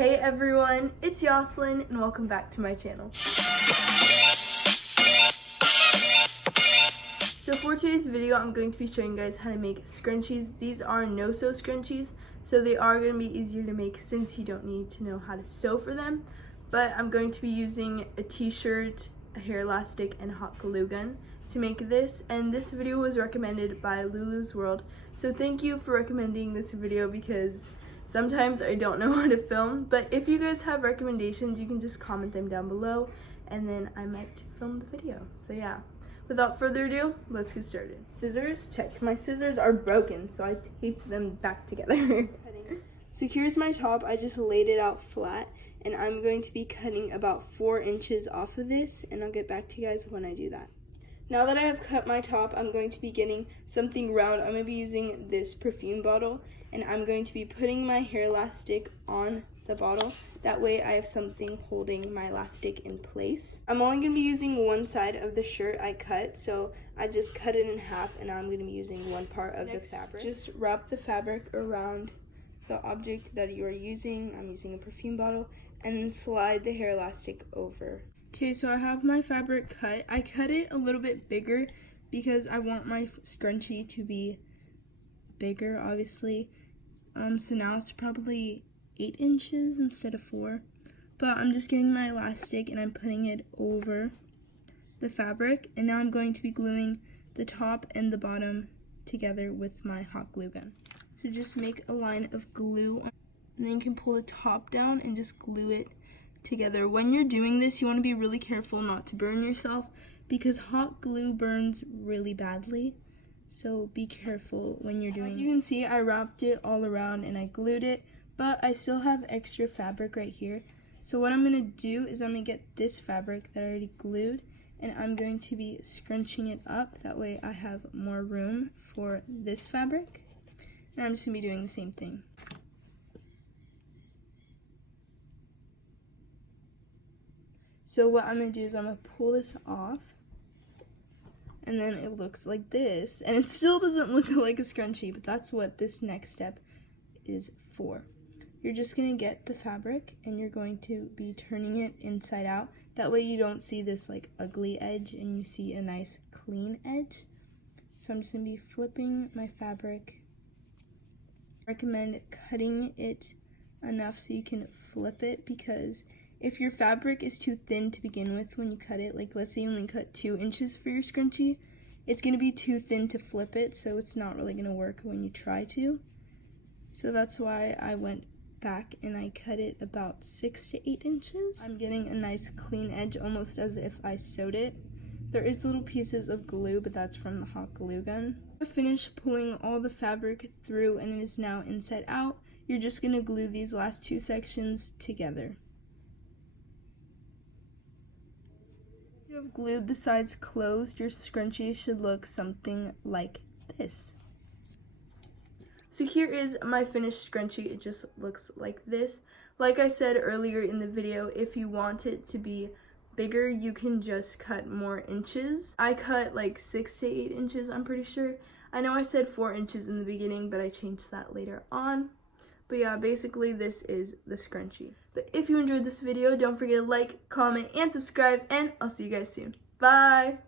Hey everyone, it's Yoslyn and welcome back to my channel. So for today's video, I'm going to be showing you guys how to make scrunchies. These are no-sew scrunchies, so they are going to be easier to make since you don't need to know how to sew for them. But I'm going to be using a t-shirt, a hair elastic, and a hot glue gun to make this. And this video was recommended by Lulu's World. So thank you for recommending this video because sometimes I don't know how to film. But if you guys have recommendations, you can just comment them down below and then I might film the video. So yeah. Without further ado, let's get started. Scissors, check. My scissors are broken, so I taped them back together. So here's my top. I just laid it out flat, and I'm going to be cutting about 4 inches off of this, and I'll get back to you guys when I do that. Now that I have cut my top, I'm going to be getting something round. I'm going to be using this perfume bottle, and I'm going to be putting my hair elastic on the bottle. That way I have something holding my elastic in place. I'm only going to be using one side of the shirt I cut, so I just cut it in half, and now I'm going to be using one part of the fabric. Just wrap the fabric around the object that you are using. I'm using a perfume bottle, and then slide the hair elastic over. Okay, so I have my fabric cut. I cut it a little bit bigger because I want my scrunchie to be bigger, obviously. So now it's probably 8 inches instead of 4. But I'm just getting my elastic and I'm putting it over the fabric. And now I'm going to be gluing the top and the bottom together with my hot glue gun. So just make a line of glue, and then you can pull the top down and just glue it together. When you're doing this, you want to be really careful not to burn yourself because hot glue burns really badly. So be careful when you're doing it. As you can see, I wrapped it all around and I glued it, but I still have extra fabric right here. So what I'm going to do is I'm going to get this fabric that I already glued, and I'm going to be scrunching it up. That way I have more room for this fabric. And I'm just going to be doing the same thing. So what I'm going to do is I'm going to pull this off, and then it looks like this. And it still doesn't look like a scrunchie, but that's what this next step is for. You're just going to get the fabric and you're going to be turning it inside out. That way you don't see this like ugly edge and you see a nice clean edge. So I'm just going to be flipping my fabric. I recommend cutting it enough so you can flip it, because if your fabric is too thin to begin with when you cut it, like let's say you only cut 2 inches for your scrunchie, it's going to be too thin to flip it, so it's not really going to work when you try to. So that's why I went back and I cut it about 6 to 8 inches. I'm getting a nice clean edge, almost as if I sewed it. There is little pieces of glue, but that's from the hot glue gun. I finished pulling all the fabric through and it is now inside out. You're just going to glue these last 2 sections together. You have glued the sides closed. Your scrunchie should look something like this. So here is my finished scrunchie. It just looks like this. Like I said earlier in the video, if you want it to be bigger, you can just cut more inches. I cut like 6 to 8 inches, I'm pretty sure. I know I said 4 inches in the beginning, but I changed that later on. But yeah, basically this is the scrunchie. But if you enjoyed this video, don't forget to like, comment, and subscribe, and I'll see you guys soon. Bye!